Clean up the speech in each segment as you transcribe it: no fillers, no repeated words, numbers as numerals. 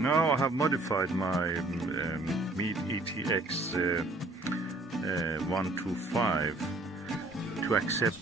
Now I have modified my Meet ETX 125 to accept.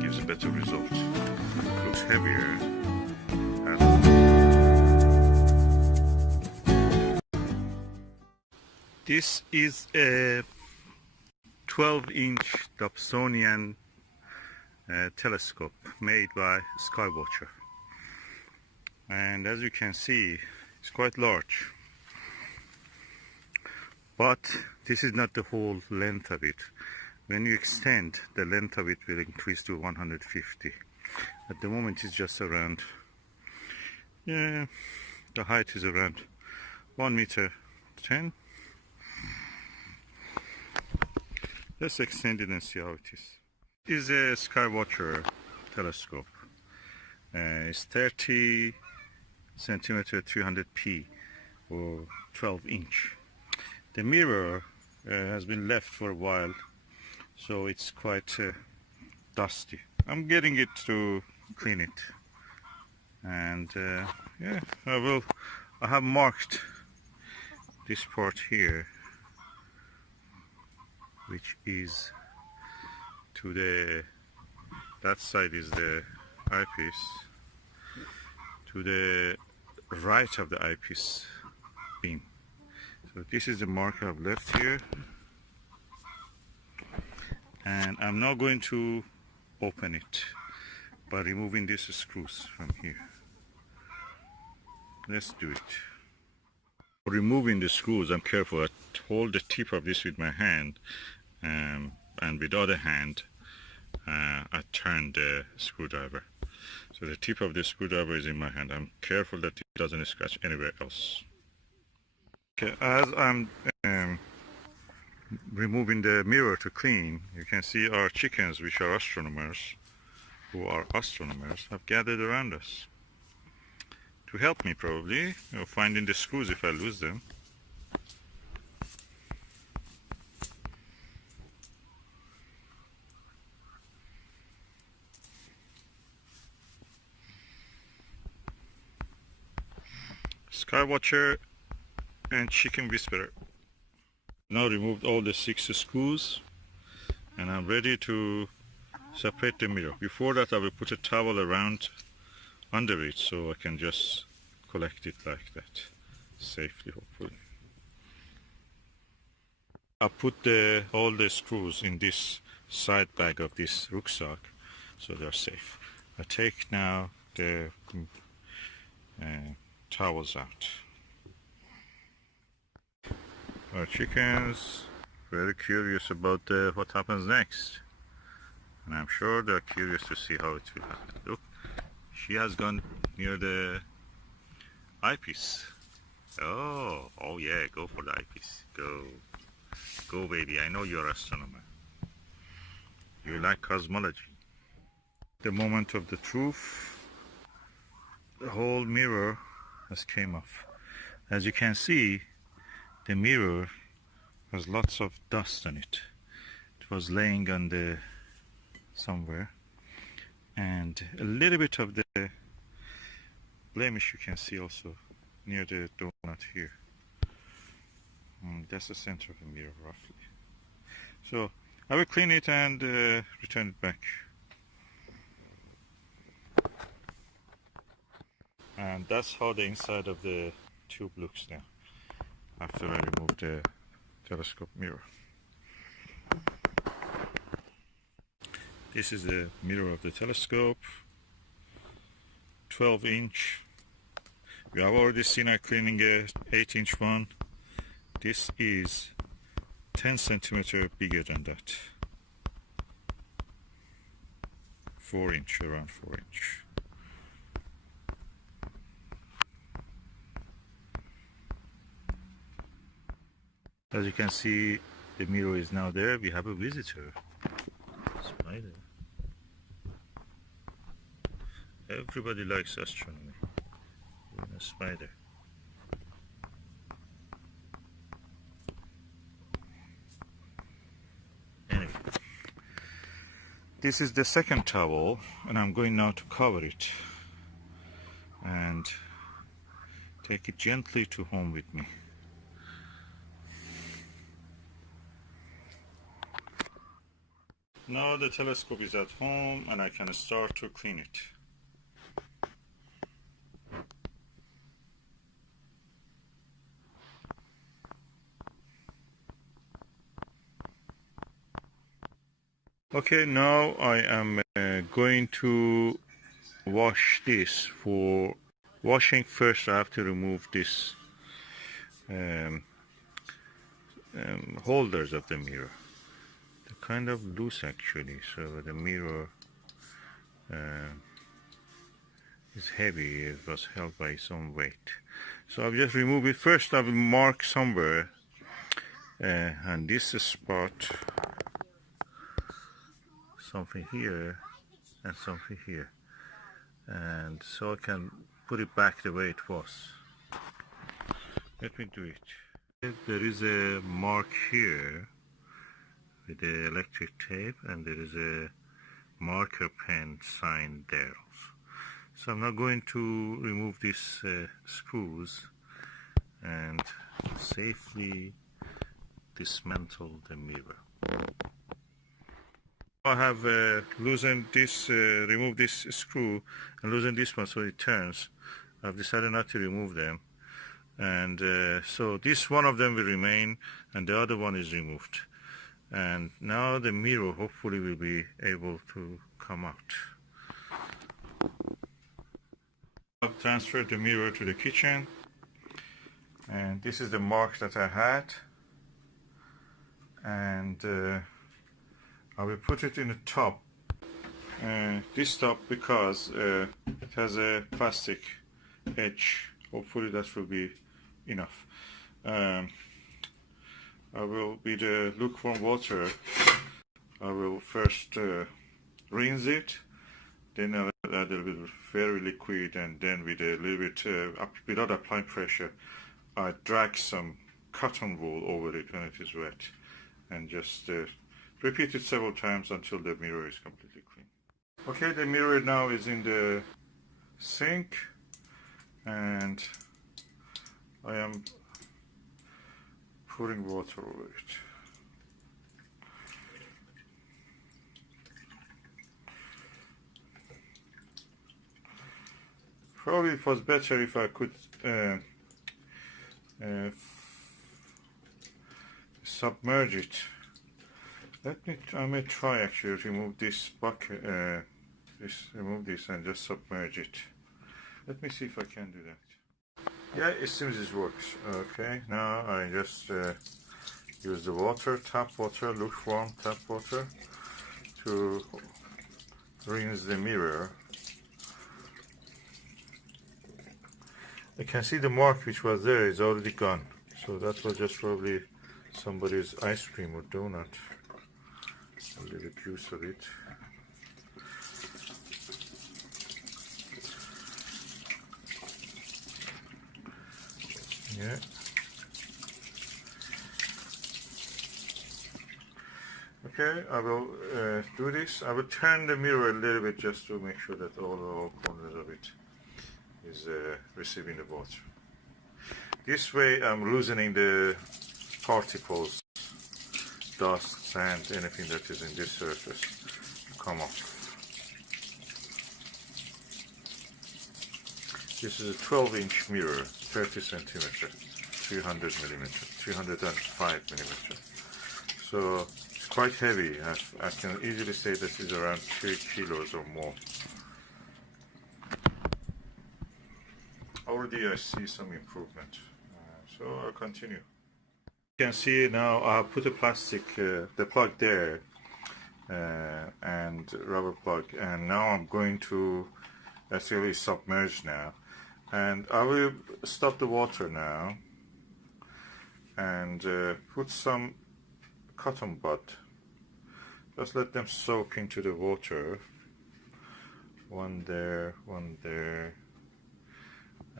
Gives a better result. Looks heavier. This is a 12-inch Dobsonian telescope made by SkyWatcher, and as you can see, it's quite large. But this is not the whole length of it. When you extend, the length of it will increase to 150. At the moment it's just around, the height is around 1 meter 10. Let's extend it and see how it is. This is a SkyWatcher telescope. It's 30 centimeter 300p or 12 inch. The mirror has been left for a while, so it's quite dusty. I'm getting it to clean it, and yeah, I have marked this part here, which is to that side is the eyepiece, to the right of the eyepiece beam. So this is the marker I've left here, and I'm now going to open it by removing these screws from here. Let's do it. For removing the screws, I'm careful. I hold the tip of this with my hand, and with the other hand I turn the screwdriver. So the tip of the screwdriver is in my hand. I'm careful that it doesn't scratch anywhere else. Okay, as I'm removing the mirror to clean, you can see our chickens, which are astronomers, have gathered around us to help me, probably, finding the screws if I lose them. SkyWatcher and Chicken Whisperer. Now removed all the 6 screws, and I'm ready to separate the mirror. Before that, I will put a towel around under it so I can just collect it like that safely, hopefully. I put all the screws in this side bag of this rucksack so they're safe. I take now the towels out. Our chickens very curious about what happens next, and I'm sure they're curious to see how it will happen. Look, she has gone near the eyepiece. Oh yeah, go for the eyepiece. Go baby, I know you're an astronomer. You like cosmology. The moment of the truth, the whole mirror has came off. As you can see, the mirror has lots of dust on it. It was laying on the somewhere, and a little bit of the blemish you can see also near the donut here. That's the center of the mirror roughly. So I will clean it and return it back. And that's how the inside of the tube looks now after I remove the telescope mirror. This is the mirror of the telescope, 12-inch. We have already seen I cleaning a 8-inch one. This is 10 centimeter bigger than that. 4-inch, around 4-inch. As you can see, the mirror is now there. We have a visitor. Spider. Everybody likes astronomy. Even a spider. Anyway, this is the second towel, and I'm going now to cover it and take it gently to home with me. Now the telescope is at home and I can start to clean it. Okay, now I am going to wash this. For washing, first I have to remove this holders of the mirror. Kind of loose actually, so the mirror is heavy. It was held by its own weight. So I'll just remove it. First I will mark somewhere, and this spot, something here and something here, and so I can put it back the way it was. Let me do it. There is a mark here with the electric tape, and there is a marker pen sign there also. So I'm now going to remove these screws and safely dismantle the mirror. I have loosened this, removed this screw and loosened this one so it turns. I've decided not to remove them, and so this one of them will remain and the other one is removed. And now the mirror hopefully will be able to come out. I've transferred the mirror to the kitchen, and this is the mark that I had, and I will put it in a tub. This tub, because it has a plastic edge, hopefully that will be enough. I will, with the lukewarm water, I will first rinse it, then I'll add a little bit of very liquid, and then with a little bit, without applying pressure, I drag some cotton wool over it when it is wet, and just repeat it several times until the mirror is completely clean. Okay, the mirror now is in the sink, and I am pouring water over it. Probably it was better if I could submerge it. I may try actually to remove this bucket, remove this and just submerge it. Let me see if I can do that. Yeah, it seems it works. Okay, now I just use the water, tap water, lukewarm tap water, to rinse the mirror. I can see the mark which was there is already gone. So that was just probably somebody's ice cream or donut. A little juice of it. Yeah. Okay, I will do this. I will turn the mirror a little bit just to make sure that all corners of it is receiving the water. This way I'm loosening the particles, dust, sand, anything that is in this surface to come off. This is a 12-inch mirror, 30 centimeter, 300 millimeter, 305 millimeter. So it's quite heavy. I can easily say this is around 3 kilos or more. Already I see some improvement. So I'll continue. You can see now I put a plastic, the plug there, and rubber plug, and now I'm going to actually submerge now, and I will stop the water now and put some cotton bud. Just let them soak into the water. One there,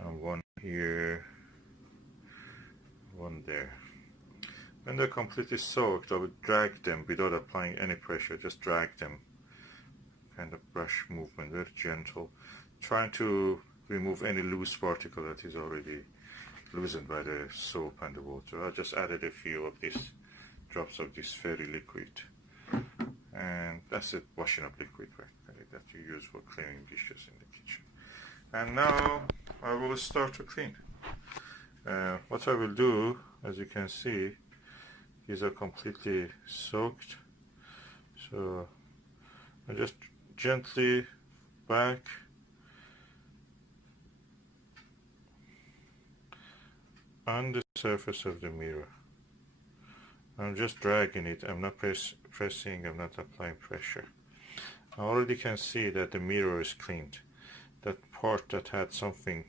and one here, one there. When they're completely soaked, I would drag them without applying any pressure. Just drag them, kind of brush movement, very gentle, trying to remove any loose particle that is already loosened by the soap and the water. I just added a few of these drops of this fairy liquid, and that's it, washing up liquid, right, that you use for cleaning dishes in the kitchen. And now I will start to clean. What I will do, as you can see, these are completely soaked, so I just gently back on the surface of the mirror. I'm just dragging it. I'm not pressing, I'm not applying pressure. I already can see that the mirror is cleaned. That part that had something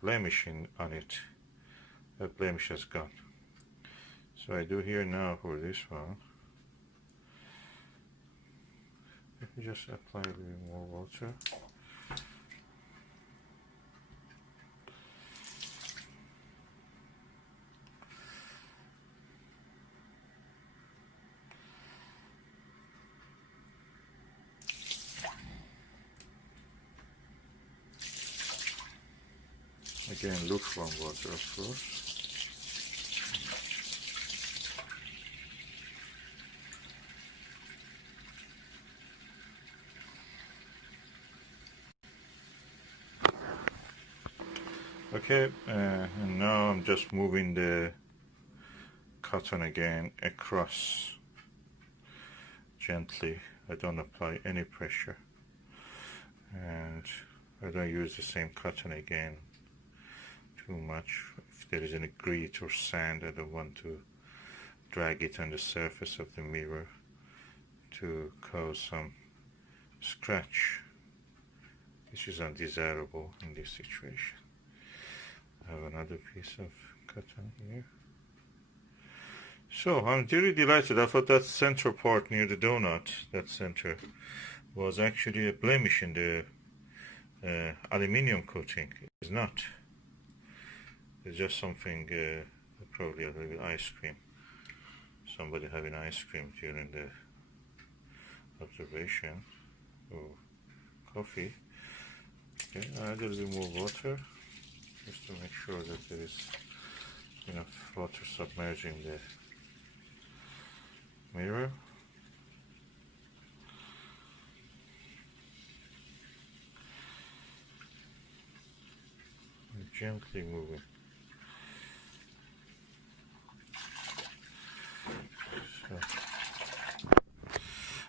blemishing on it, that blemish has gone. So I do here now for this one. Let me just apply a little more water. Again, lukewarm water, of course. Okay, and now I'm just moving the cotton again across gently. I don't apply any pressure, and I don't use the same cotton again too much. If there is any grit or sand, I don't want to drag it on the surface of the mirror to cause some scratch, which is undesirable in this situation. I have another piece of cotton here. So I'm really delighted. I thought that center part near the donut, that center, was actually a blemish in the aluminium coating. It's not. It's just something, probably a little ice cream. Somebody having ice cream during the observation, or coffee. Okay, I add a little more water, just to make sure that there is enough water submerging the mirror. And gently moving. So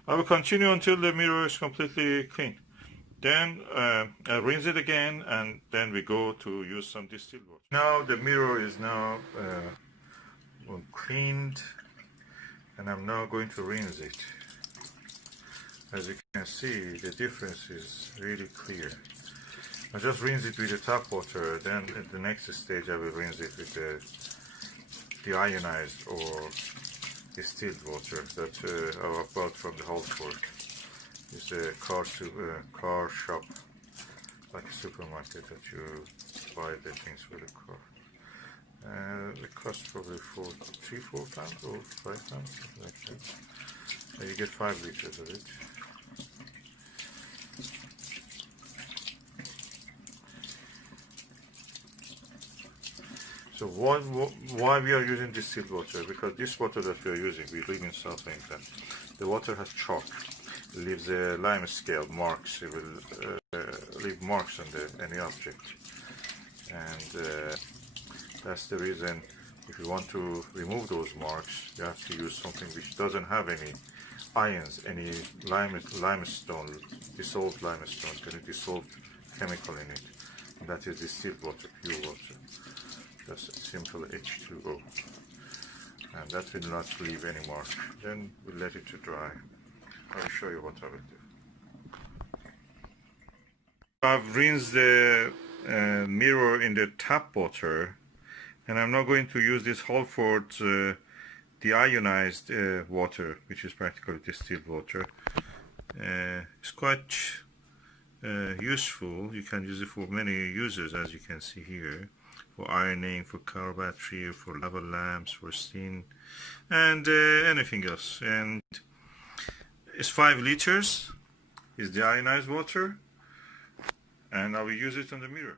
I will continue until the mirror is completely clean. Then I rinse it again, and then we go to use some distilled water. Now the mirror is now cleaned, and I'm now going to rinse it. As you can see, the difference is really clear. I just rinse it with the tap water, then at the next stage I will rinse it with the ionized or distilled water that I bought from the Whole Foods. It's a car shop, like a supermarket that you buy the things for the car. It costs probably 3-4 pounds or 5 pounds, something like that. So you get 5 liters of it. So why we are using distilled water? Because this water that we are using, we live in South England. The water has chalk. It leaves a lime scale marks. It will leave marks on any object, and that's the reason. If you want to remove those marks, you have to use something which doesn't have any ions, any limestone, dissolved limestone, any dissolved chemical in it. And that is distilled water, pure water. Just a simple H2O. And that will not leave any mark. Then we'll let it to dry. I'll show you what I will do. I've rinsed the mirror in the tap water, and I'm now going to use this Halford deionized water, which is practically distilled water. It's quite useful. You can use it for many uses, as you can see here, for ironing, for car battery, for lava lamps, for steam, and anything else. And it's 5 liters. Is deionized water, and I will use it on the mirror.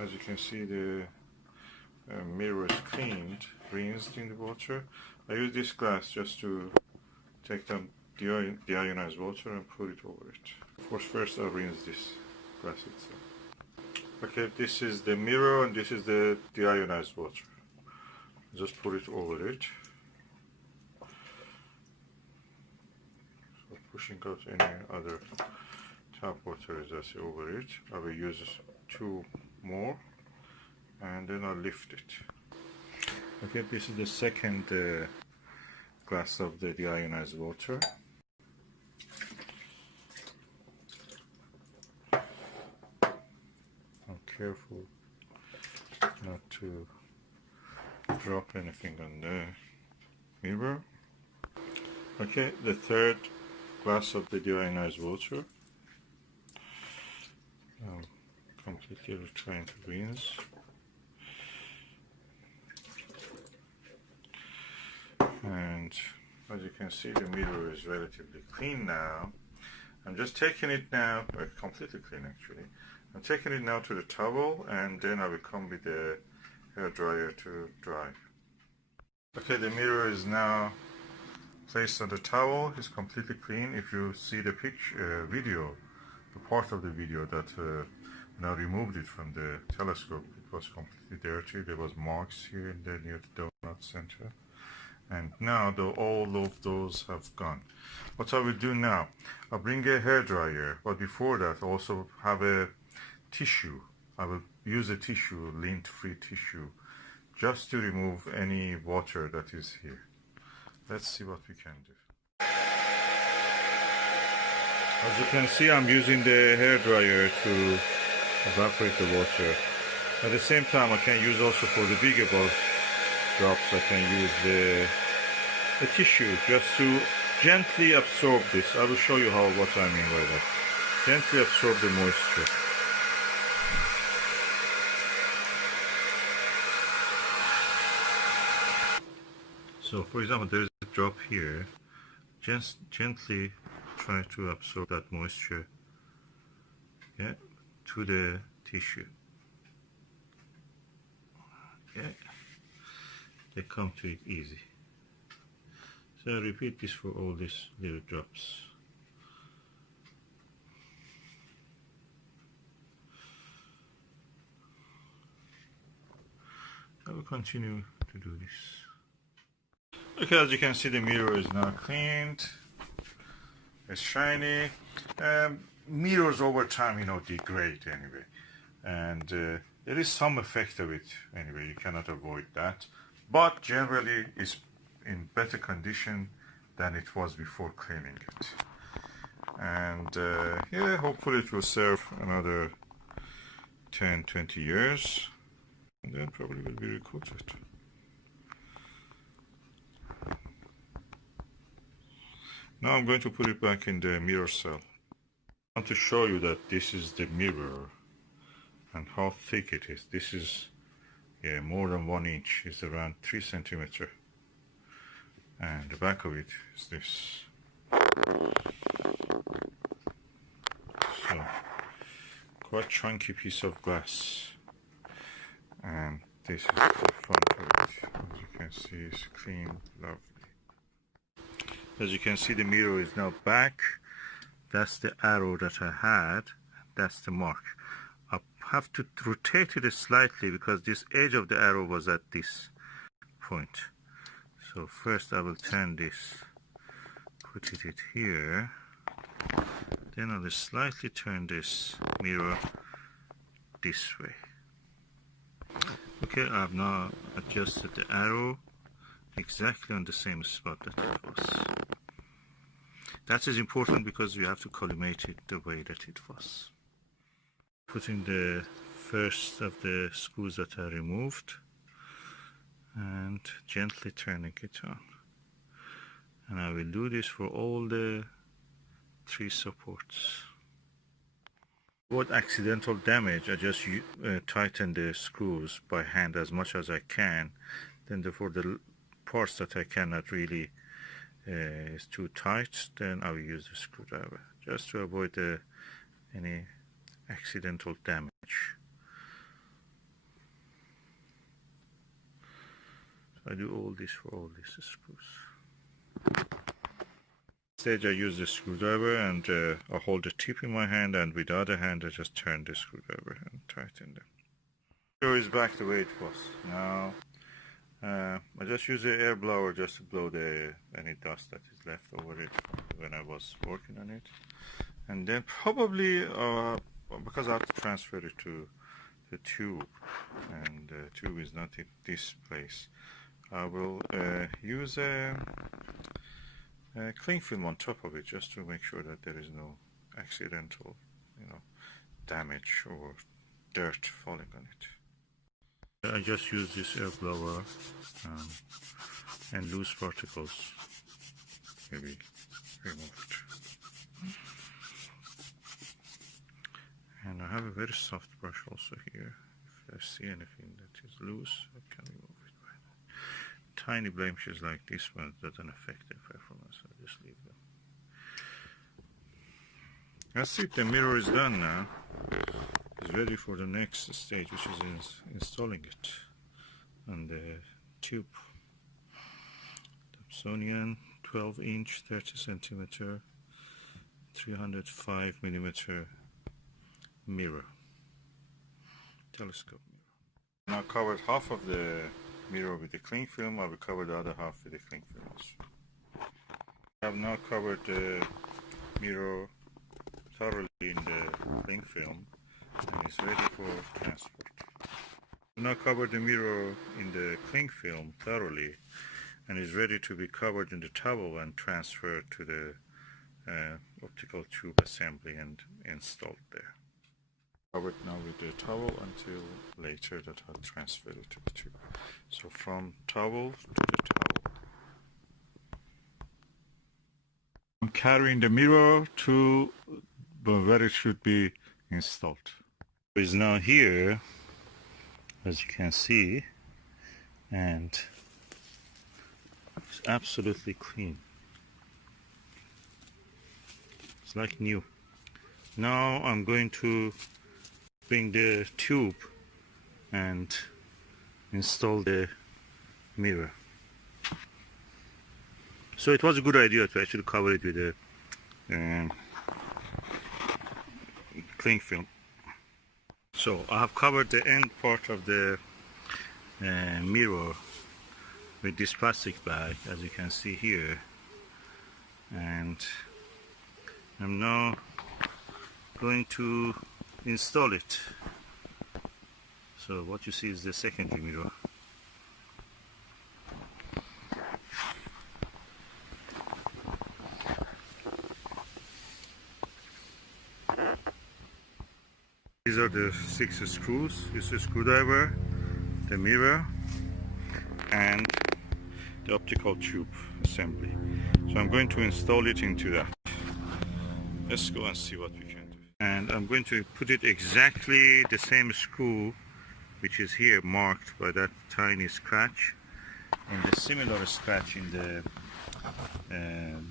As you can see, the mirror is cleaned, rinsed in the water. I use this glass just to take the deionized water and put it over it. Of course, first I'll rinse this glass itself. Okay, this is the mirror and this is the deionized water. Just put it over it. So pushing out any other tap water is just over it. I will use 2 more, and then I'll lift it. Okay, this is the second glass of the deionized water. I'm careful not to drop anything on the mirror. Okay, the third glass of the deionized water. Completely trying to rinse. And as you can see, the mirror is relatively clean now. I'm just taking it now, completely clean actually. I'm taking it now to the towel, and then I will come with the hair dryer to dry. Okay, the mirror is now placed on the towel. It's completely clean. If you see the picture, the part of the video that when I removed it from the telescope, it was completely dirty. There was marks here and there near the donut center. And now all of those have gone. What I will do now, I'll bring a hair dryer, but before that I also have a tissue. I will use a tissue, lint-free tissue, just to remove any water that is here. Let's see what we can do. As you can see, I'm using the hair dryer to evaporate the water. At the same time, I can use also for the bigger drops, I can use a tissue just to gently absorb this. I will show you what I mean by that. Gently absorb the moisture. So for example, there is a drop here. Just gently try to absorb that moisture, yeah, to the tissue. Yeah, they come to it easy. So I repeat this for all these little drops. I will continue to do this. Okay, as you can see, the mirror is now cleaned. It's shiny. Mirrors over time, degrade anyway, and there is some effect of it anyway. You cannot avoid that, but generally it's in better condition than it was before cleaning it. And yeah, hopefully it will serve another 10-20 years, and then probably will be recoated. Now I'm going to put it back in the mirror cell. I want to show you that this is the mirror and how thick it is. This is more than 1 inch. It's around 3 centimeters. And the back of it is this. So, quite chunky piece of glass. and this is the front of it. As you can see, it's clean, lovely. As you can see, the mirror is now back. That's the arrow that I had. That's the mark. I have to rotate it slightly because this edge of the arrow was at this point. So first I will turn this, put it here. Then I will slightly turn this mirror this way. Okay, I have now adjusted the arrow exactly on the same spot that it was. That is important because we have to collimate it the way that it was. Putting the first of the screws that I removed and gently turning it on. And I will do this for all the 3 supports. To avoid accidental damage, I just tighten the screws by hand as much as I can. Then for the parts that I cannot really is too tight, then I will use the screwdriver just to avoid any accidental damage. So I do all this for all these screws. Stage I use the screwdriver and I hold the tip in my hand, and with the other hand I just turn the screwdriver and tighten them. Here is back the way it was. Now I just use the air blower just to blow any dust that is left over it when I was working on it. And then probably because I have to transfer it to the tube, and the tube is not in this place, I will use a cling film on top of it just to make sure that there is no accidental, damage or dirt falling on it. I just use this air blower and loose particles will be removed. And I have a very soft brush also here. If I see anything that is loose, I can remove it. Tiny blemishes like this one doesn't affect the performance, I just leave them. That's it, the mirror is done now. It's ready for the next stage, which is installing it on the tube. Dobsonian 12-inch, 30 centimeter, 305 millimeter mirror, telescope mirror. Now covered half of the mirror with the cling film. I will cover the other half with the cling film also. I have now covered the mirror thoroughly in the cling film, and it's ready for transport. I've now covered the mirror in the cling film thoroughly, and is ready to be covered in the towel and transferred to the optical tube assembly and installed there. Covered now with the towel until later that I'll transfer it to the tube. So from towel to the towel. I'm carrying the mirror to where it should be installed. It is now here, as you can see, and it's absolutely clean. It's like new. Now I'm going to bring the tube and install the mirror. So it was a good idea to actually cover it with a cling film. So I have covered the end part of the mirror with this plastic bag, as you can see here, and I'm now going to install it. So what you see is the secondary mirror. These are the 6 screws. This is the screwdriver, the mirror, and the optical tube assembly. So I'm going to install it into that. Let's go and see what we can do. And I'm going to put it exactly the same screw which is here marked by that tiny scratch, and the similar scratch in the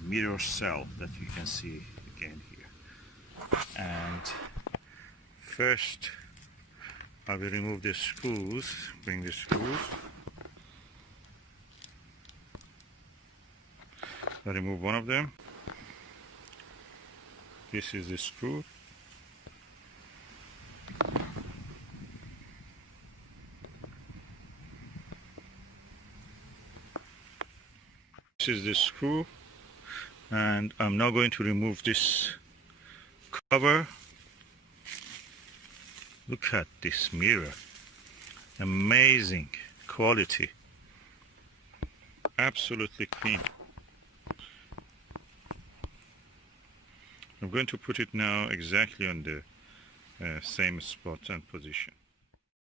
mirror cell that you can see again here. And first I will remove the screws, bring the screws. I remove one of them. This is the screw. This is the screw, and I'm now going to remove this cover. Look at this mirror. Amazing quality. Absolutely clean. I'm going to put it now exactly on the same spot and position.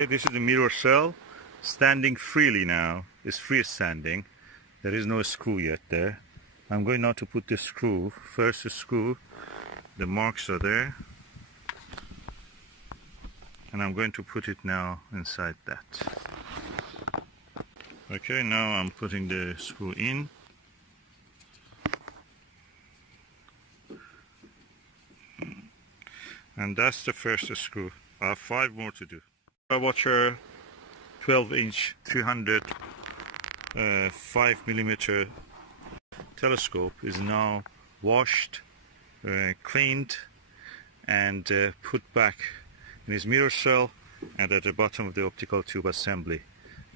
Okay, this is the mirror cell, standing freely now. It's freestanding. There is no screw yet there. I'm going now to put the screw. First the screw, the marks are there. And I'm going to put it now inside that. Okay, now I'm putting the screw in. And that's the first screw. I have 5 more to do. SkyWatcher 12-inch 305mm telescope is now washed, cleaned, and put back in its mirror cell and at the bottom of the optical tube assembly,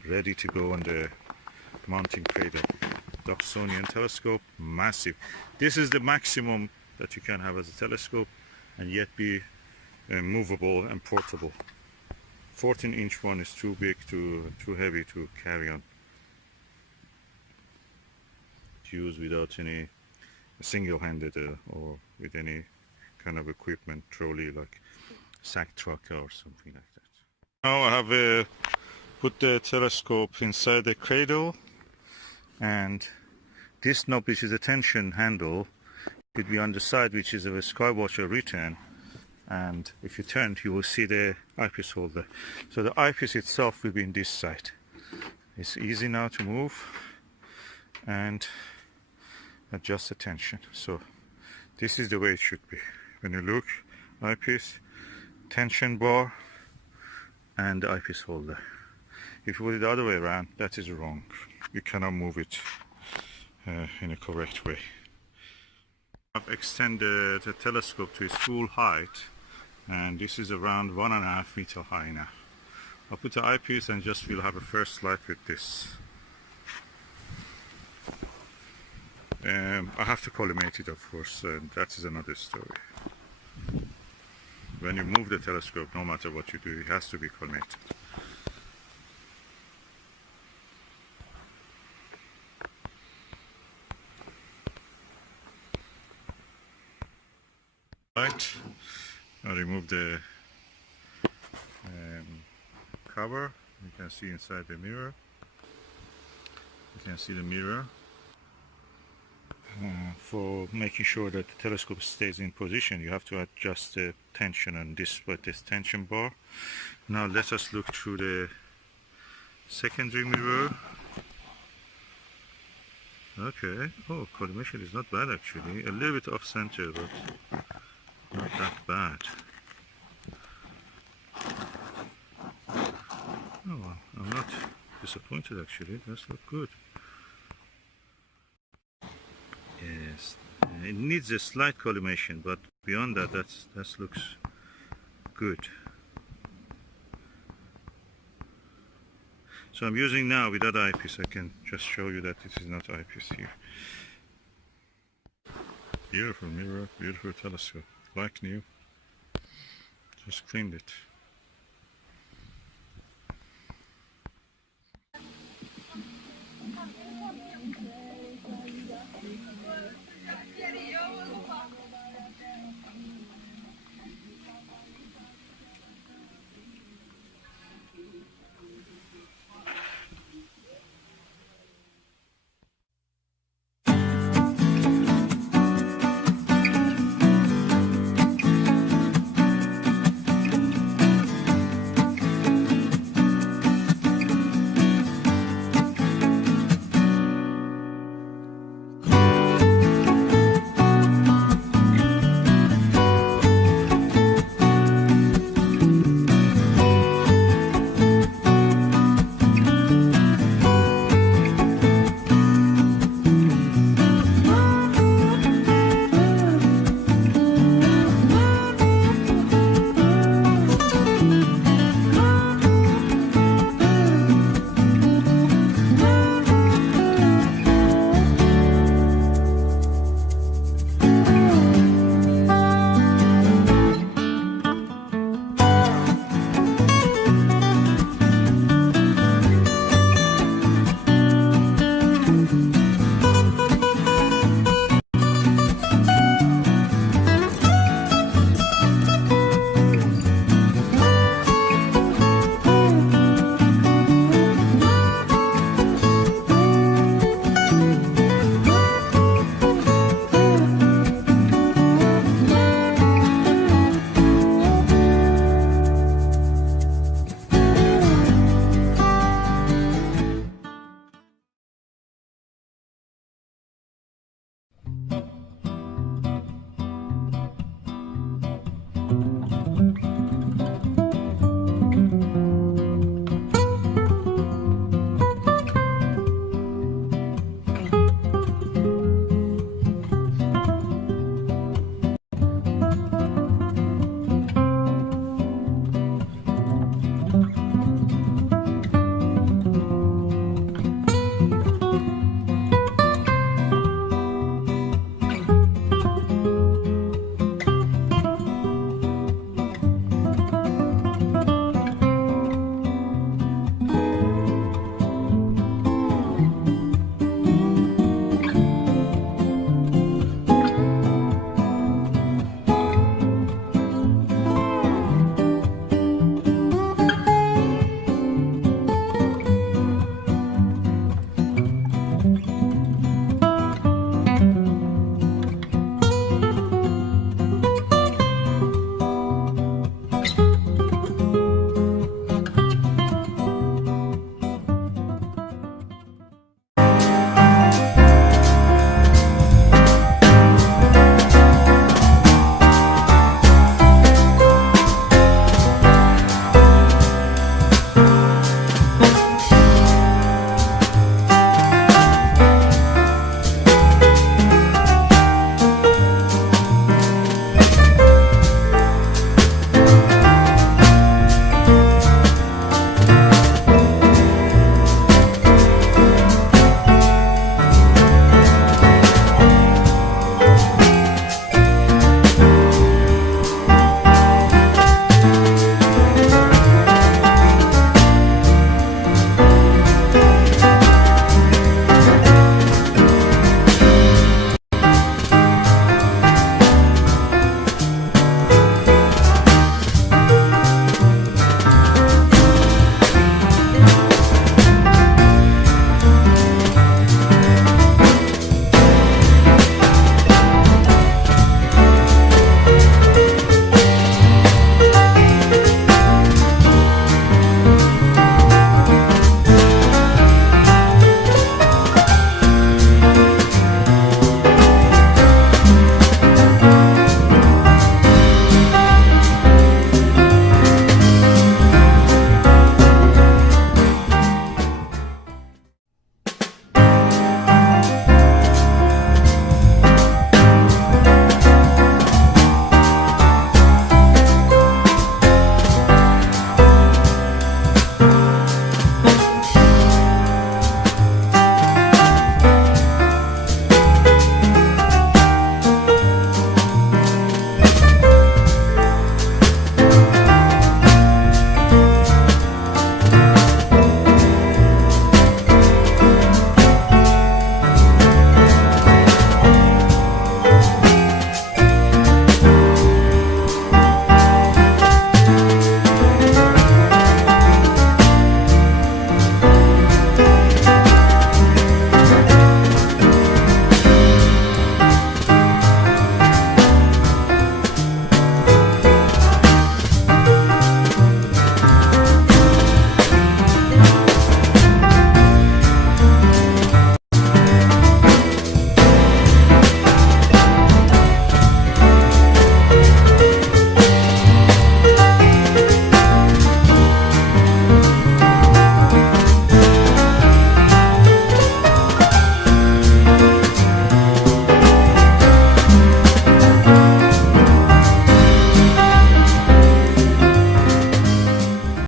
ready to go on the mounting cradle. Dobsonian telescope, massive. This is the maximum that you can have as a telescope and yet be movable and portable. 14-inch one is too big, too heavy to carry on, to use without any single-handed or with any kind of equipment, trolley like sack truck or something like that. Now I have put the telescope inside the cradle, and this knob, which is a tension handle, could be on the side, which is a SkyWatcher return, and if you turn you will see the eyepiece holder. So the eyepiece itself will be in this side. It's easy now to move and adjust the tension. So this is the way it should be. When you look, eyepiece, tension bar, and the eyepiece holder. If you put it the other way around, that is wrong. You cannot move it in a correct way. I've extended the telescope to its full height, and this is around 1.5 meter high now. I'll put the eyepiece and just we'll have a first light with this. I have to collimate it, of course, and that is another story. When you move the telescope, no matter what you do, it has to be collimated. Right, I remove the cover. You can see inside the mirror. You can see the mirror. For making sure that the telescope stays in position, you have to adjust the tension on this with this tension bar. Now let us look through the secondary mirror. Okay, oh, collimation is not bad actually. A little bit off center, but not that bad. Oh well, I'm not disappointed actually. That's look good. Yes, it needs a slight collimation, but beyond that, that looks good. So I'm using now without eyepiece. I can just show you that this is not eyepiece here. Beautiful mirror, beautiful telescope, like new. Just cleaned it.